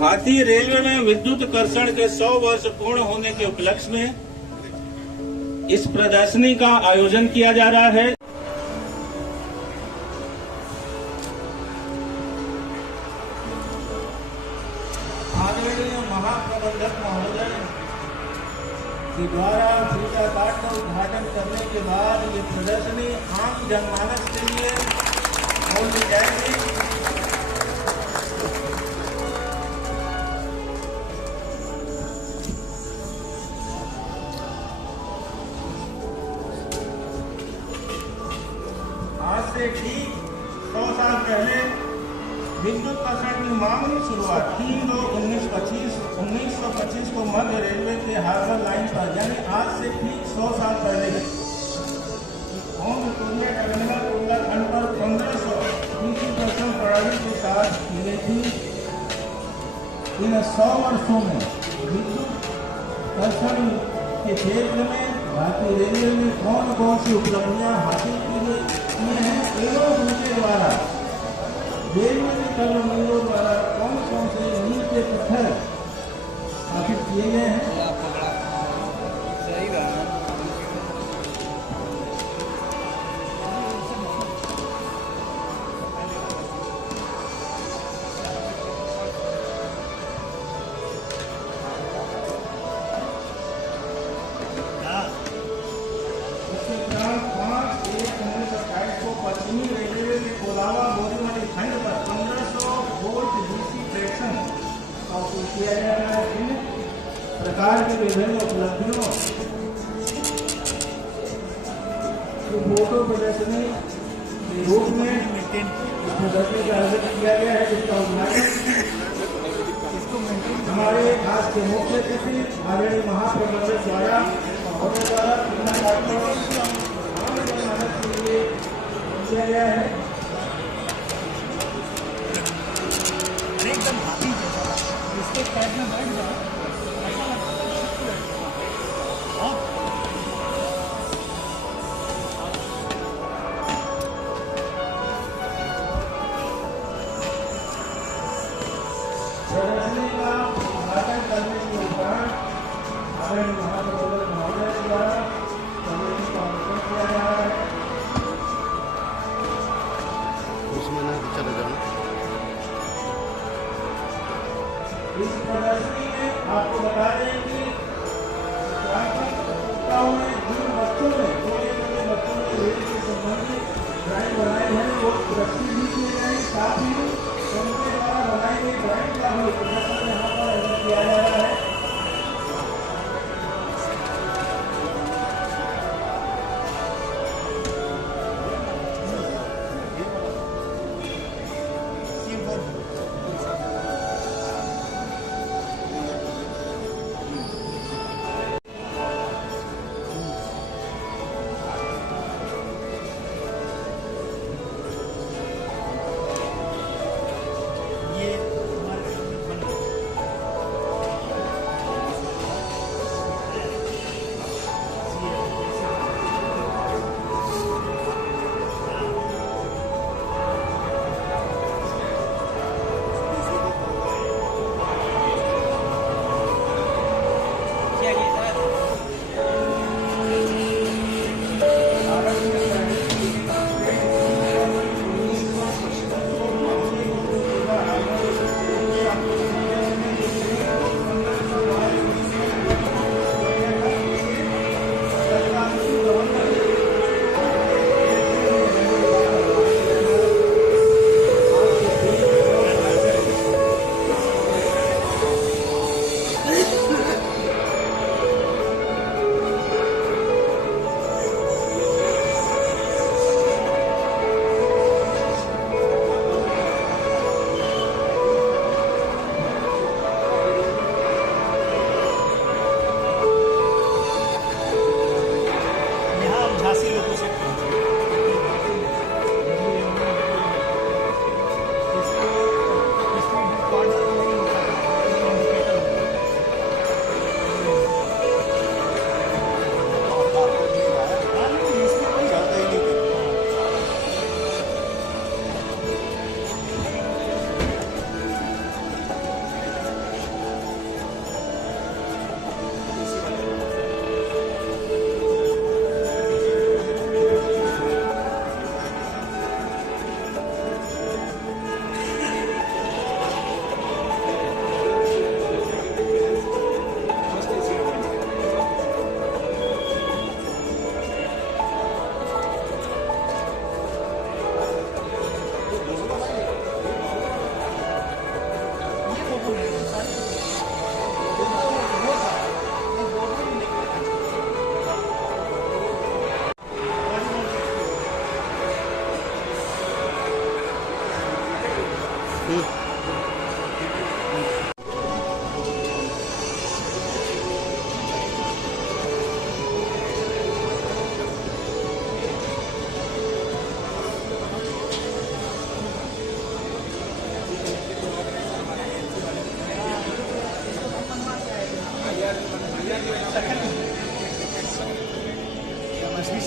भारतीय रेलवे में विद्युतीकरण के 100 वर्ष पूर्ण होने के उपलक्ष्य में इस प्रदर्शनी का आयोजन किया जा रहा है। आदरणीय महाप्रबंधक महोदय के द्वारा पूजा पाठ का उद्घाटन करने के बाद ये प्रदर्शनी आम जनमानस के लिए खोली जाएगी। आज से ठीक 100 साल पहले विद्युतीकरण की मामूली शुरुआत 3/2/1925 को मध्य रेलवे के हार्बर लाइन पर, यानी आज से ठीक 100 साल पहले कोरिया टर्मिनल उत्तराखंड पर 1500 प्रणाली के साथ की गई थी। इन 100 वर्षों में विद्युतीकरण के क्षेत्र में भारतीय रेलवे में कौन कौन सी उपलब्धियां हासिल की गई हैं एवं उनके द्वारा रेलवे के कर्मचारियों द्वारा कौन कौन से नींव के पत्थर स्थापित किए गए हैं। पश्चिमी रेलवे के कोलावा बोरीवली खंड पर 1500 वोल्ट डीसी ट्रेक्शन का उपयोग किया जा रहा है। इन प्रकार की विभिन्न उपलब्धियों को फोटो प्रदर्शनी के रूप में प्रदर्शनी का आयोजन किया गया है, जिसका उद्घाटन हमारे आज के मुख्य अतिथि आदरणीय महाप्रबंधक द्वारा किया गया है। एकदम हाथी जैसा इसके पैर में बैठ जाओ, ऐसा लगता प्रदर्शनी का उद्घाटन करने के उपरांत आदरणीय महाप्रबंधक महोदय द्वारा प्रदर्शनी का अवलोकन किया जा रहा है। चले जाना। इस प्रदर्शनी में आपको बता दें कि जिन बच्चों ने रेल से संबंधित ड्राइंग बनाए हैं वो पुरस्कृत भी किए गए, साथ ही उनके द्वारा बनाई गई ड्राइंग का भी प्रदर्शन यहाँ पर आयोजन किया जा रहा है।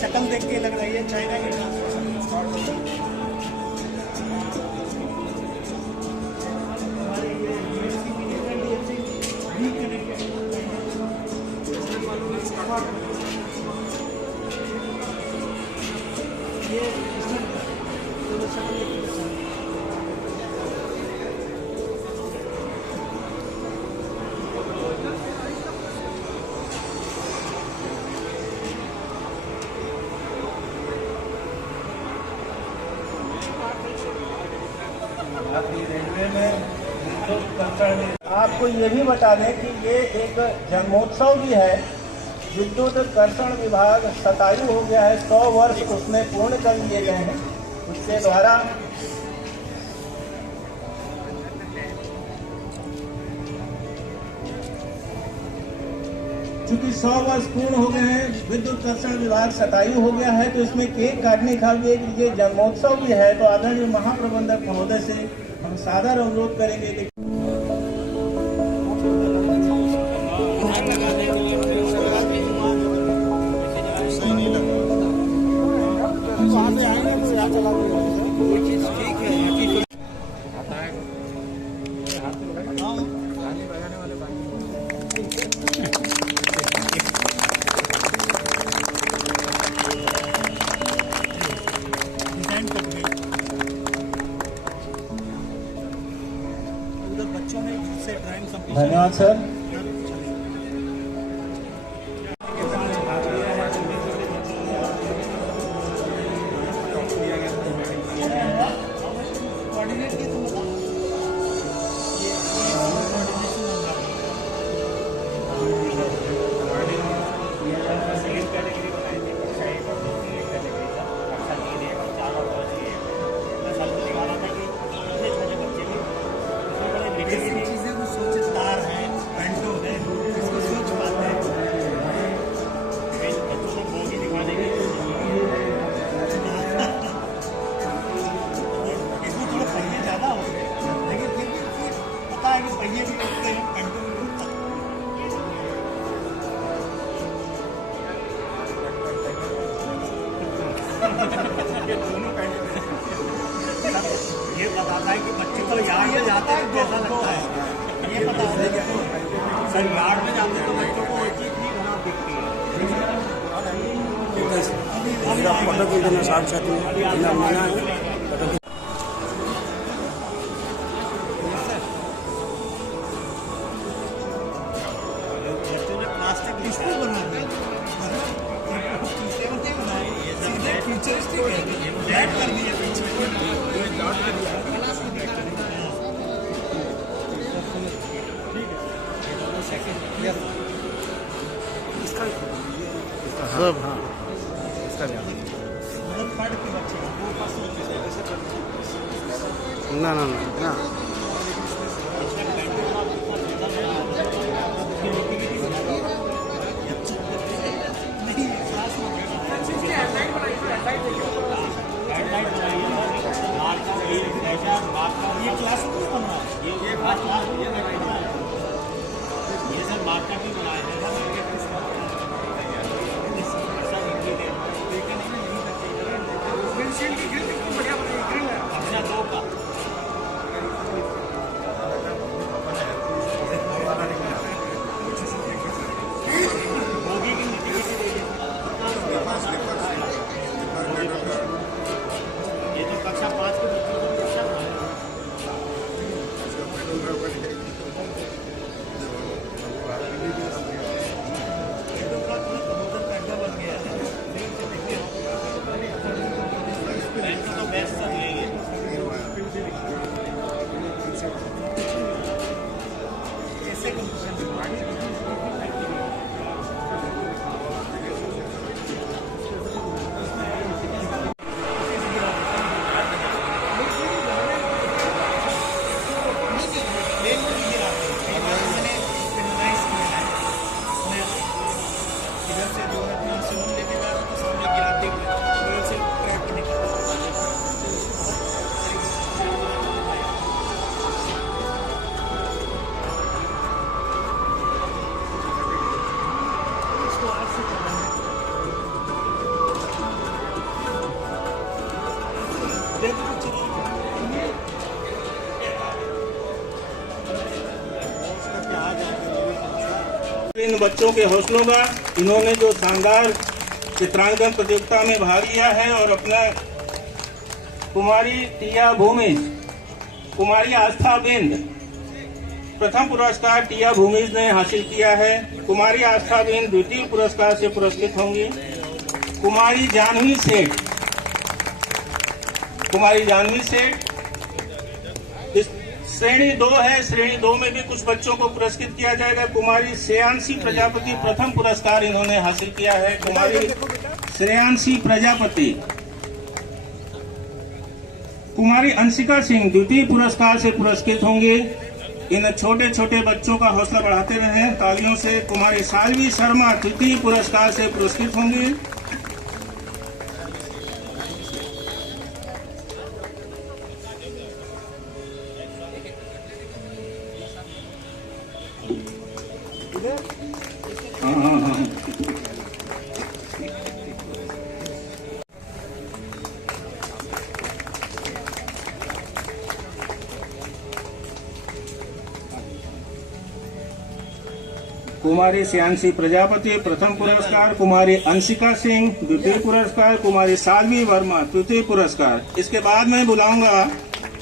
शक्ल देख के लग रही है चाइना की रेलवे में आपको ये भी बता दें कि ये एक जन्मोत्सव भी है। विद्युत कर्षण विभाग शतायु हो गया है, 100 वर्ष उसमें पूर्ण कर लिए गए हैं। उसके द्वारा चूंकि 100 वर्ष पूर्ण हो गए हैं, विद्युत कर्षण विभाग शतायु हो गया है, तो इसमें केक काटने का भी एक ये जन्मोत्सव भी है। तो आदरणीय महाप्रबंधक महोदय से हम सादर अनुरोध करेंगे कि धन्यवाद सर। ये बताता है कि बच्चे तो यार्ड में जाते हैं कैसा लगता है, ये पता है सर। यार्ड में जाते तो बच्चों को वो चीज़ नहीं बना दिखती है। साथ प्लास्टिक डिस्प्ले बना दिया, फ्यूचरिस्टिक है, फ्लैट कर दिया पीछे। सब हाँ इसका ना ना ना ये क्लास नहीं बन रहा है, ये क्लास ये सर मार्केट भी बनाया है ना। विंडशील्ड की ग्रिल कितनी बढ़िया बनाई, ग्रिल है अच्छा 2 का। बच्चों के हौसलों का। इन्होंने जो शानदार चित्रांकन प्रतियोगिता में भाग लिया है और अपना कुमारी टिया भूमिज, कुमारी आस्था बिंद, प्रथम पुरस्कार टिया भूमिज ने हासिल किया है। कुमारी आस्था बिंद द्वितीय पुरस्कार से पुरस्कृत होंगी। कुमारी जानवी सेठ, कुमारी जानवी सेठ इस श्रेणी 2 है। श्रेणी 2 में भी कुछ बच्चों को पुरस्कृत किया जाएगा। कुमारी श्रेयांशी प्रजापति प्रथम पुरस्कार इन्होंने हासिल किया है। कुमारी श्रेयांशी प्रजापति। कुमारी अंशिका सिंह द्वितीय पुरस्कार से पुरस्कृत होंगे। इन छोटे छोटे बच्चों का हौसला बढ़ाते रहें तालियों से। कुमारी सालवी शर्मा तृतीय पुरस्कार से पुरस्कृत होंगे। हाँ। कुमारी श्रेयांशी प्रजापति प्रथम पुरस्कार, कुमारी अंशिका सिंह द्वितीय पुरस्कार, कुमारी सालवी वर्मा तृतीय पुरस्कार। इसके बाद मैं बुलाऊंगा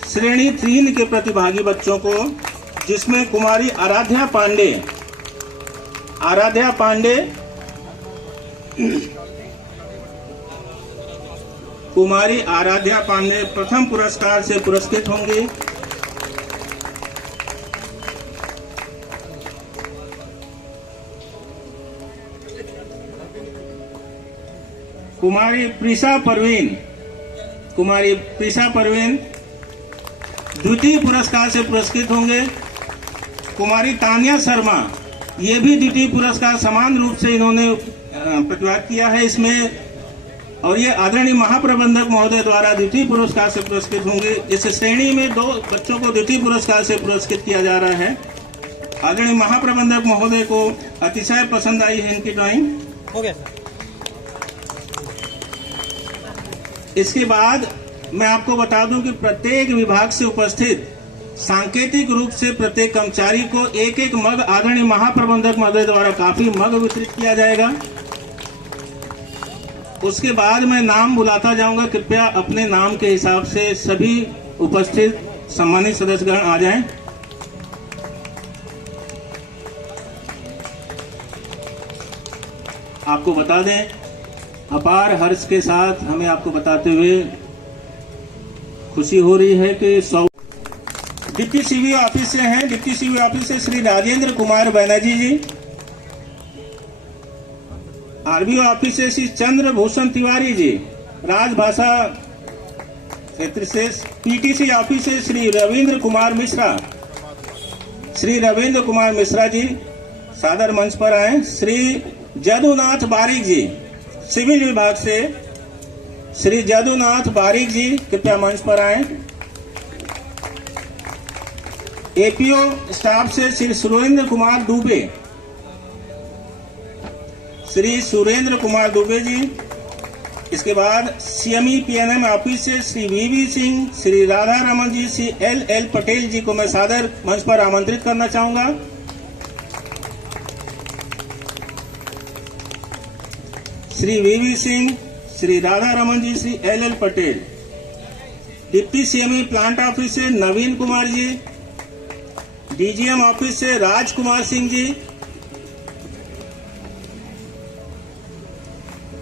श्रेणी 3 के प्रतिभागी बच्चों को, जिसमें कुमारी आराध्या पांडे कुमारी आराध्या पांडे प्रथम पुरस्कार से पुरस्कृत होंगी। कुमारी प्रिसा परवीन द्वितीय पुरस्कार से पुरस्कृत होंगे। कुमारी तानिया शर्मा, ये भी द्वितीय पुरस्कार समान रूप से इन्होंने प्रतिभाग किया है इसमें, और ये आदरणीय महाप्रबंधक महोदय द्वारा द्वितीय पुरस्कार से पुरस्कृत होंगे। इस श्रेणी में 2 बच्चों को द्वितीय पुरस्कार से पुरस्कृत किया जा रहा है। आदरणीय महाप्रबंधक महोदय को अतिशय पसंद आई है इनकी ड्राइंग। हो गया सर। इसके बाद मैं आपको बता दूं कि प्रत्येक विभाग से उपस्थित सांकेतिक रूप से प्रत्येक कर्मचारी को एक एक मग आदरणीय महाप्रबंधक महोदय द्वारा काफी मग वितरित किया जाएगा। उसके बाद मैं नाम बुलाता जाऊंगा। कृपया अपने नाम के हिसाब से सभी उपस्थित सम्मानित सदस्यगण आ जाएं। आपको बता दें, अपार हर्ष के साथ हमें आपको बताते हुए खुशी हो रही है कि डिप्टी सीवी ऑफिस से हैं। डिप्टी सीवी ऑफिस से श्री राजेंद्र कुमार बनर्जी जी। आरबीओ ऑफिस से श्री चंद्र भूषण तिवारी जी, राजभाषा क्षेत्र से। पीटीसी ऑफिस से श्री रविंद्र कुमार मिश्रा। श्री रविंद्र कुमार मिश्रा जी सादर मंच पर आए। श्री जदुनाथ बारिक जी, सिविल विभाग से श्री जदुनाथ बारिक जी कृपया मंच पर आए। एपीओ स्टाफ से श्री सुरेंद्र कुमार दुबे, श्री सुरेंद्र कुमार दुबे जी। इसके बाद सीएमई पीएनएम ऑफिस से श्री वीवी सिंह, श्री राधा रमन जी, श्री एल पटेल जी को मैं सादर मंच पर आमंत्रित करना चाहूंगा। Shri V V Singh, Shri Radha Raman ji, Shri L Patel. Deputy CME plant office से नवीन कुमार जी। डीजीएम ऑफिस से राजकुमार सिंह जी।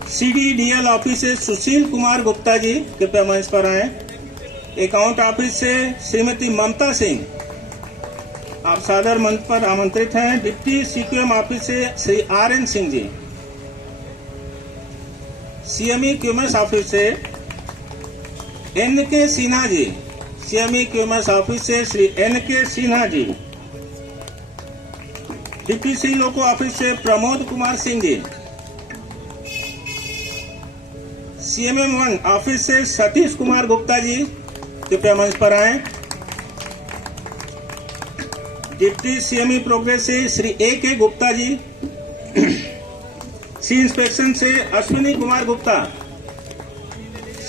सीडीडीएल ऑफिस से सुशील कुमार गुप्ता जी कृपया मंच पर आए। अकाउंट ऑफिस से श्रीमती ममता सिंह, आप सादर मंच पर आमंत्रित हैं। डिप्टी सीक्यूएम ऑफिस से Shri RN Singh ji. CME QMS office से N K Sinha ji. CME QMS office से Shri N K Sinha ji. Deputy C लोको ऑफिस से प्रमोद कुमार सिंह जी। सीएमएम 1 ऑफिस से सतीश कुमार गुप्ता जी कृपया मंच पर आए। डिप्टी सीएमई प्रोग्रेस से श्री ए.के. गुप्ता जी। सी इंस्पेक्शन से अश्विनी कुमार गुप्ता,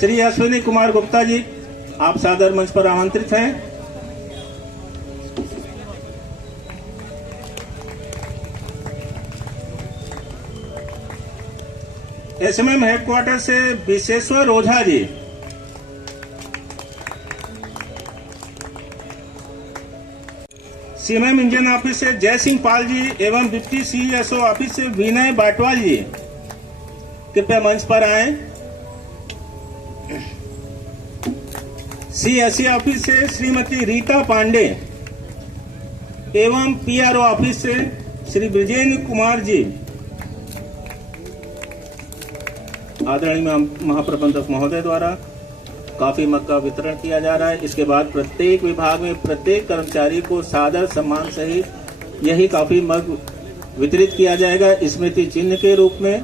श्री अश्विनी कुमार गुप्ता जी आप सादर मंच पर आमंत्रित हैं। एसएमएम हेडक्वार्टर से Visheshwar Ojha ji, CMM engine office से जय सिंह पाल जी एवं डिप्टी सीएसओ ऑफिस से विनय बाटवाल जी कृपया मंच पर आए। सीएससी ऑफिस से श्रीमती रीता पांडे एवं पीआरओ ऑफिस से श्री ब्रजेंद्र कुमार जी। आदरणीय महाप्रबंधक महोदय द्वारा काफी मग का वितरण किया जा रहा है। इसके बाद प्रत्येक विभाग में प्रत्येक कर्मचारी को सादर सम्मान सहित यही काफी मग वितरित किया जाएगा स्मृति चिन्ह के रूप में।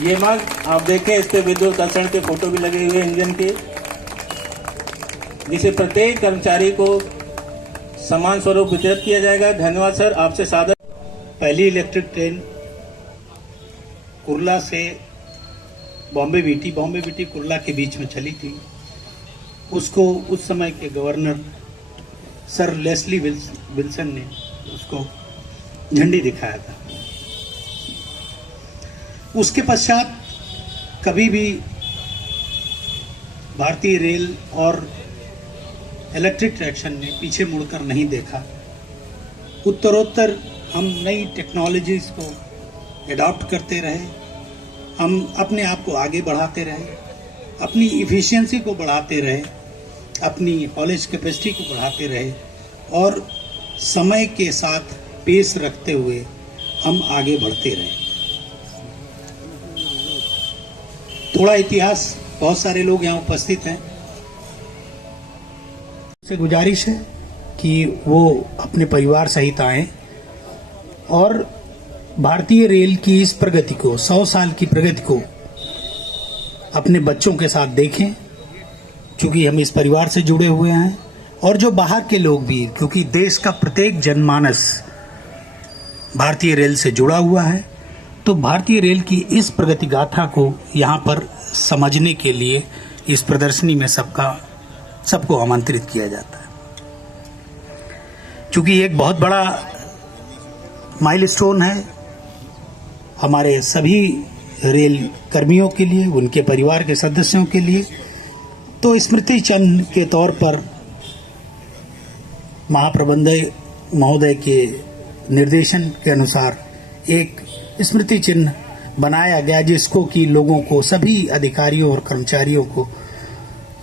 ये मग आप देखें, इस पे विद्युत कर्षण के फोटो भी लगे हुए इंजन के, जिसे प्रत्येक कर्मचारी को सम्मान स्वरूप वितरित किया जाएगा। धन्यवाद सर, आपसे सादर। पहली इलेक्ट्रिक ट्रेन कुर्ला से बॉम्बे बीटी कुर्ला के बीच में चली थी। उसको उस समय के गवर्नर सर लेस्ली विल्सन ने उसको झंडी दिखाया था। उसके पश्चात कभी भी भारतीय रेल और इलेक्ट्रिक ट्रैक्शन ने पीछे मुड़कर नहीं देखा। उत्तरोत्तर हम नई टेक्नोलॉजीज को एडॉप्ट करते रहे, हम अपने आप को आगे बढ़ाते रहे, अपनी इफिशिएंसी को बढ़ाते रहे, अपनी हॉलेज कैपेसिटी को बढ़ाते रहे और समय के साथ पेस रखते हुए हम आगे बढ़ते रहे। थोड़ा इतिहास, बहुत सारे लोग यहाँ उपस्थित हैं, से गुजारिश है कि वो अपने परिवार सहित आएं और भारतीय रेल की इस प्रगति को, 100 साल की प्रगति को अपने बच्चों के साथ देखें, क्योंकि हम इस परिवार से जुड़े हुए हैं। और जो बाहर के लोग भी, क्योंकि देश का प्रत्येक जनमानस भारतीय रेल से जुड़ा हुआ है, तो भारतीय रेल की इस प्रगति गाथा को यहाँ पर समझने के लिए इस प्रदर्शनी में सबको आमंत्रित किया जाता है। क्योंकि एक बहुत बड़ा माइलस्टोन है हमारे सभी रेल कर्मियों के लिए, उनके परिवार के सदस्यों के लिए। तो स्मृति चिन्ह के तौर पर महाप्रबंधक महोदय के निर्देशन के अनुसार एक स्मृति चिन्ह बनाया गया, जिसको कि लोगों को, सभी अधिकारियों और कर्मचारियों को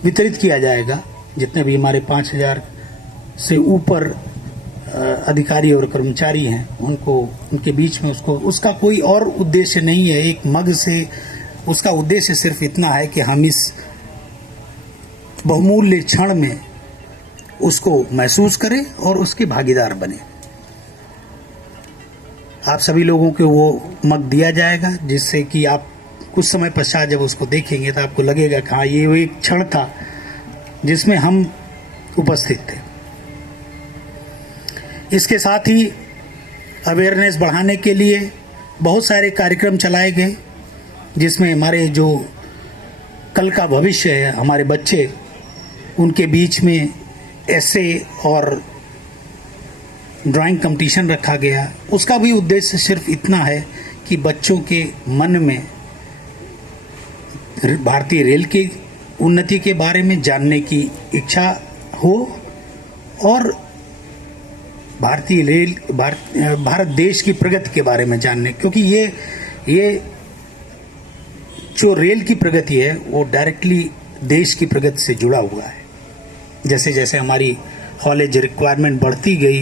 वितरित किया जाएगा। जितने भी हमारे 5000 से ऊपर अधिकारी और कर्मचारी हैं, उनको, उनके बीच में उसका कोई और उद्देश्य नहीं है। एक मग से उसका उद्देश्य सिर्फ इतना है कि हम इस बहुमूल्य क्षण में उसको महसूस करें और उसके भागीदार बने। आप सभी लोगों को वो मग दिया जाएगा, जिससे कि आप कुछ समय पश्चात जब उसको देखेंगे तो आपको लगेगा कि हाँ, ये वो एक क्षण था जिसमें हम उपस्थित थे। इसके साथ ही अवेयरनेस बढ़ाने के लिए बहुत सारे कार्यक्रम चलाए गए, जिसमें हमारे जो कल का भविष्य है, हमारे बच्चे, उनके बीच में ऐसे और ड्राइंग कंपटीशन रखा गया। उसका भी उद्देश्य सिर्फ इतना है कि बच्चों के मन में भारतीय रेल की उन्नति के बारे में जानने की इच्छा हो और भारतीय रेल, भारत देश की प्रगति के बारे में जानने, क्योंकि ये जो रेल की प्रगति है वो डायरेक्टली देश की प्रगति से जुड़ा हुआ है। जैसे जैसे हमारी हॉलेज रिक्वायरमेंट बढ़ती गई,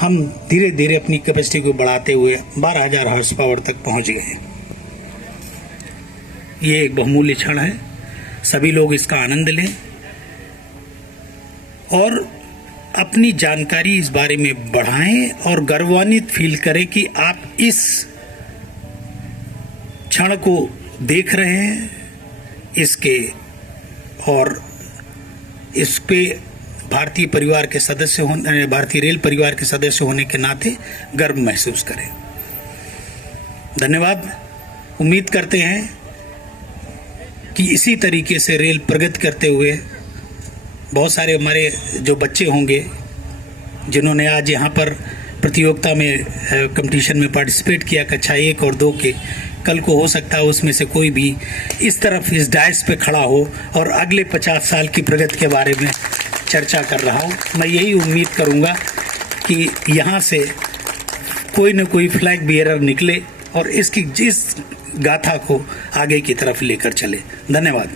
हम धीरे धीरे अपनी कैपेसिटी को बढ़ाते हुए 12,000 हॉर्स पावर तक पहुंच गए। ये एक बहुमूल्य क्षण है, सभी लोग इसका आनंद लें और अपनी जानकारी इस बारे में बढ़ाएं और गर्वान्वित फील करें कि आप इस क्षण को देख रहे हैं, इसके और इस पे भारतीय परिवार के सदस्य होने, भारतीय रेल परिवार के सदस्य होने के नाते गर्व महसूस करें। धन्यवाद। उम्मीद करते हैं कि इसी तरीके से रेल प्रगति करते हुए बहुत सारे हमारे जो बच्चे होंगे जिन्होंने आज यहाँ पर प्रतियोगिता में कंपटीशन में पार्टिसिपेट किया कक्षा 1 और 2 के, कल को हो सकता है उसमें से कोई भी इस तरफ इस डायस पे खड़ा हो और अगले 50 साल की प्रगति के बारे में चर्चा कर रहा हूँ। मैं यही उम्मीद करूँगा कि यहाँ से कोई न कोई फ्लैग बियरर निकले और इसकी जिस गाथा को आगे की तरफ लेकर चले। धन्यवाद।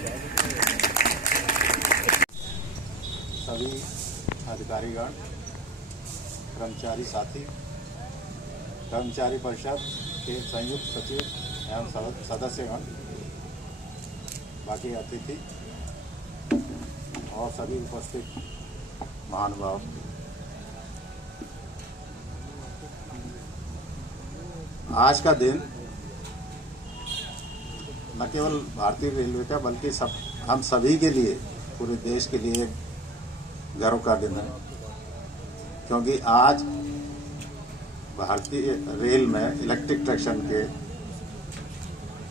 सभी अधिकारीगण, कर्मचारी साथी, कर्मचारी परिषद के संयुक्त सचिव एवं सदस्यगण, बाकी अतिथि और सभी उपस्थित महानुभाव, आज का दिन न केवल भारतीय रेलवे का बल्कि हम सभी के लिए, पूरे देश के लिए गर्व का दिन है, क्योंकि आज भारतीय रेल में इलेक्ट्रिक ट्रैक्शन के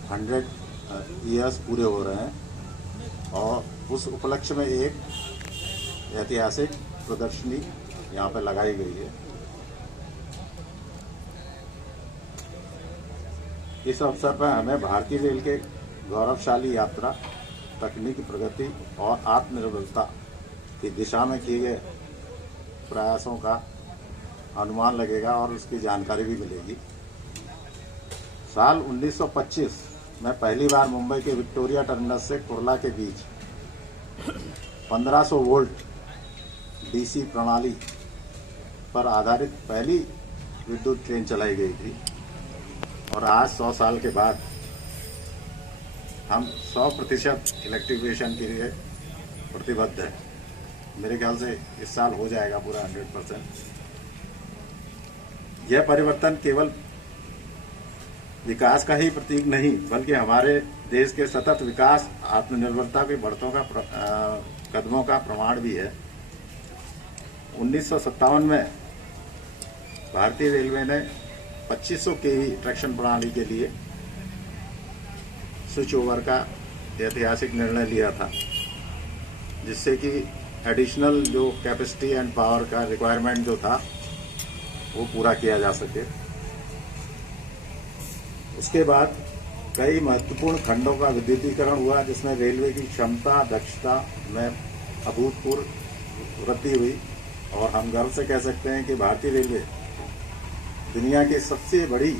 100 ईयर्स पूरे हो रहे हैं और उस उपलक्ष्य में एक ऐतिहासिक प्रदर्शनी यहाँ पर लगाई गई है। इस अवसर पर हमें भारतीय रेल के गौरवशाली यात्रा, तकनीकी प्रगति और आत्मनिर्भरता की दिशा में किए गए प्रयासों का अनुमान लगेगा और उसकी जानकारी भी मिलेगी। साल 1925 में पहली बार मुंबई के विक्टोरिया टर्मिनस से कुर्ला के बीच 1500 वोल्ट डीसी प्रणाली पर आधारित पहली विद्युत ट्रेन चलाई गई थी और आज 100 साल के बाद हम 100% इलेक्ट्रिफिकेशन के लिए प्रतिबद्ध है। मेरे ख्याल से इस साल हो जाएगा पूरा 100%। यह परिवर्तन केवल विकास का ही प्रतीक नहीं बल्कि हमारे देश के सतत विकास, आत्मनिर्भरता के बढ़तों का कदमों का प्रमाण भी है। 1957 में भारतीय रेलवे ने 2500 केवी ट्रैक्शन प्रणाली के लिए स्विच ओवर का ऐतिहासिक निर्णय लिया था, जिससे कि एडिशनल जो कैपेसिटी एंड पावर का रिक्वायरमेंट जो था वो पूरा किया जा सके। उसके बाद कई महत्वपूर्ण खंडों का विद्युतीकरण हुआ, जिसमें रेलवे की क्षमता, दक्षता में अभूतपूर्व वृद्धि हुई और हम गर्व से कह सकते हैं कि भारतीय रेलवे दुनिया की सबसे बड़ी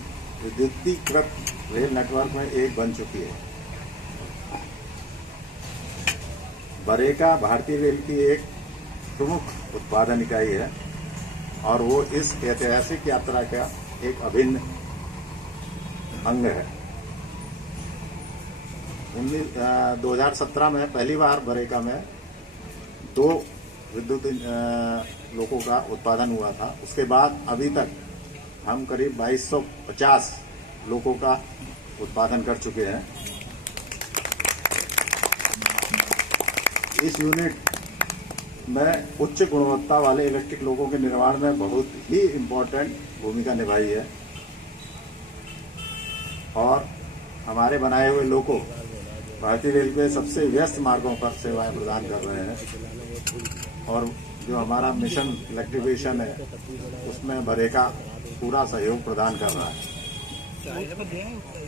विद्युतीकृत रेल नेटवर्क में एक बन चुकी है। बरेका भारतीय रेल की एक प्रमुख उत्पादन इकाई है और वो इस ऐतिहासिक यात्रा का एक अभिन्न अंग है। 2017 में पहली बार बरेका में 2 विद्युत लोकों का उत्पादन हुआ था। उसके बाद अभी तक हम करीब 2250 लोगों का उत्पादन कर चुके हैं। इस यूनिट में उच्च गुणवत्ता वाले इलेक्ट्रिक लोगों के निर्माण में बहुत ही इम्पोर्टेंट भूमिका निभाई है और हमारे बनाए हुए लोको भारतीय रेलवे सबसे व्यस्त मार्गों पर सेवाएं प्रदान कर रहे हैं और जो हमारा मिशन इलेक्ट्रिफिकेशन है उसमें बरेका पूरा सहयोग प्रदान कर रहा है।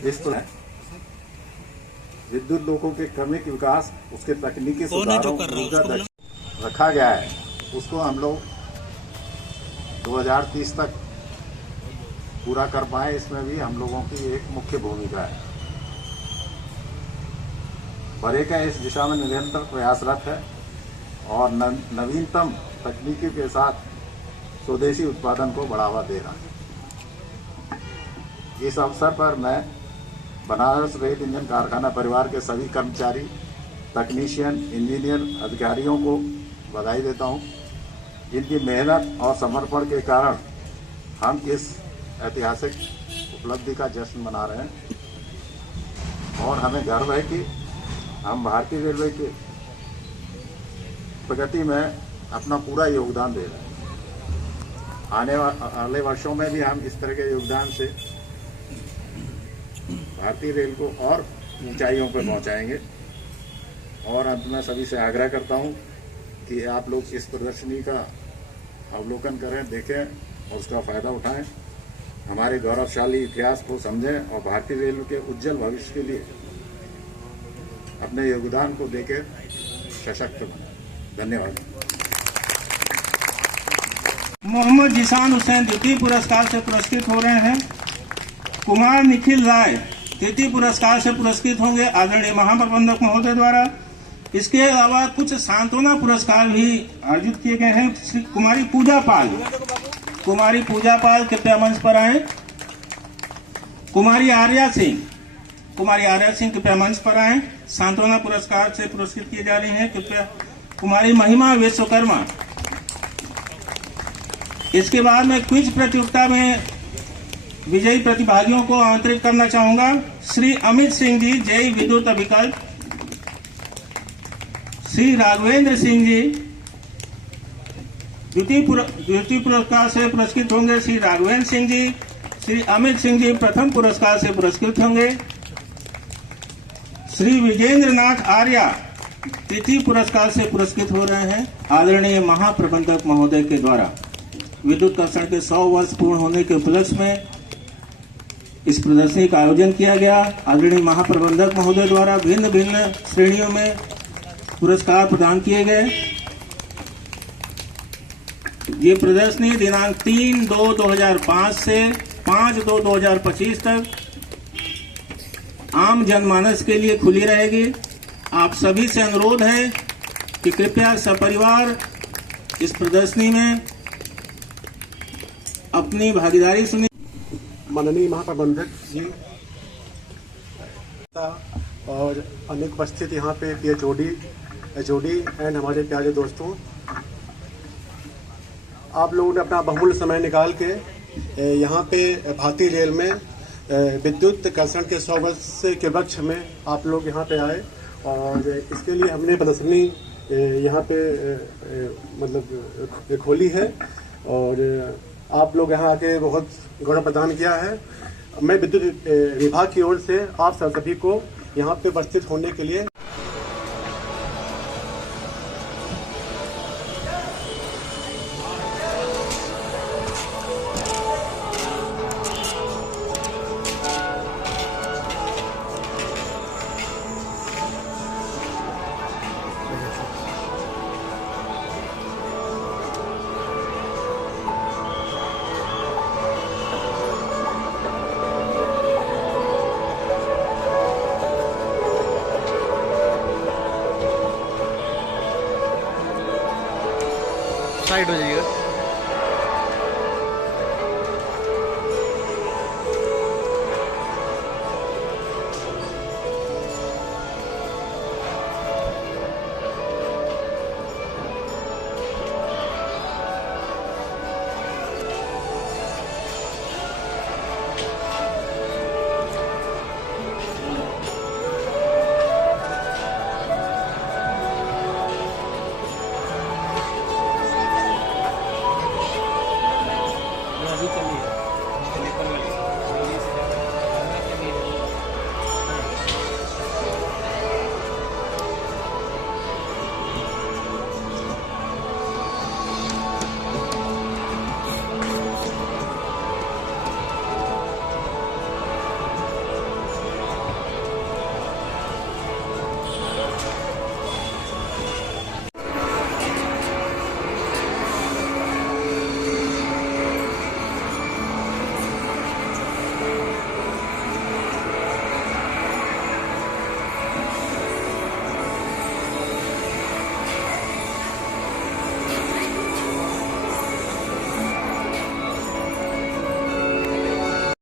इस तरह विद्युत लोकों के क्रमिक विकास, उसके तकनीकी सुधारों ऊर्जा रखा गया है, उसको हम लोग 2030 तक पूरा कर पाए। इसमें भी हम लोगों की एक मुख्य भूमिका है। बरेका इस दिशा में निरंतर प्रयासरत है और नवीनतम तकनीकी के साथ स्वदेशी उत्पादन को बढ़ावा दे रहा है। इस अवसर पर मैं बनारस रेल इंजन कारखाना परिवार के सभी कर्मचारी, तकनीशियन, इंजीनियर, अधिकारियों को बधाई देता हूं। इनकी मेहनत और समर्पण के कारण हम इस ऐतिहासिक उपलब्धि का जश्न मना रहे हैं और हमें गर्व है कि हम भारतीय रेलवे की प्रगति में अपना पूरा योगदान दे रहे हैं। आने वाले वर्षों में भी हम इस तरह के योगदान से भारतीय रेल को और ऊंचाइयों पर पहुंचाएंगे। और अंत में सभी से आग्रह करता हूं कि आप लोग इस प्रदर्शनी का अवलोकन करें, देखें और उसका फायदा उठाएं, हमारे गौरवशाली इतिहास को समझें और भारतीय रेल के उज्जवल भविष्य के लिए अपने योगदान को देकर सशक्त बने। धन्यवाद। मोहम्मद जिशान हुसैन द्वितीय पुरस्कार से पुरस्कृत हो रहे हैं। कुमार निखिल राय तृतीय पुरस्कार से पुरस्कृत होंगे आदरणीय महाप्रबंधक महोदय द्वारा। इसके अलावा कुछ सांत्वना पुरस्कार भी अर्जित किए गए हैं। श्री कुमारी पूजा पाल कृपया मंच पर आए। कुमारी आर्या सिंह कृपया मंच पर आए। सांत्वना पुरस्कार से पुरस्कृत किए जा रही हैं। कृपया कुमारी महिमा विश्वकर्मा। इसके बाद में क्विज प्रतियोगिता में विजयी प्रतिभागियों को आमंत्रित करना चाहूंगा। श्री अमित सिंह जी, जेई विद्युत अभिकल्प। श्री राघवेंद्र सिंह जी द्वितीय पुरस्कार से पुरस्कृत होंगे। श्री राघवेंद्र सिंह जी। श्री अमित सिंह जी प्रथम पुरस्कार से पुरस्कृत होंगे। श्री विजेंद्र नाथ आर्या तृतीय पुरस्कार से पुरस्कृत हो रहे हैं। आदरणीय महाप्रबंधक महोदय के द्वारा विद्युत कर्षण के 100 वर्ष पूर्ण होने के उपलक्ष्य में इस प्रदर्शनी का आयोजन किया गया। आदरणीय महाप्रबंधक महोदय द्वारा भिन्न भिन्न श्रेणियों में पुरस्कार प्रदान किए गए। ये प्रदर्शनी दिनांक 3/2/2005 से 5/2/2025 तक आम जनमानस के लिए खुली रहेगी। आप सभी से अनुरोध है कि कृपया सपरिवार इस प्रदर्शनी में अपनी भागीदारी सुनिए। माननीय महाप्रबंधक जी और अनेक उपस्थित यहाँ पे PHOD, HOD एंड हमारे प्यारे दोस्तों, आप लोगों ने अपना बहुमूल्य समय निकाल के यहाँ पे भारतीय रेल में विद्युत कर्षण के 100 वर्ष के उपलक्ष्य में आप लोग यहाँ पे आए और इसके लिए हमने प्रदर्शनी यहाँ पे मतलब खोली है और आप लोग यहाँ आके बहुत गौरव प्रदान किया है। मैं विद्युत विभाग की ओर से आप सभी को यहाँ पे उपस्थित होने के लिए साइड हो जाइएगा।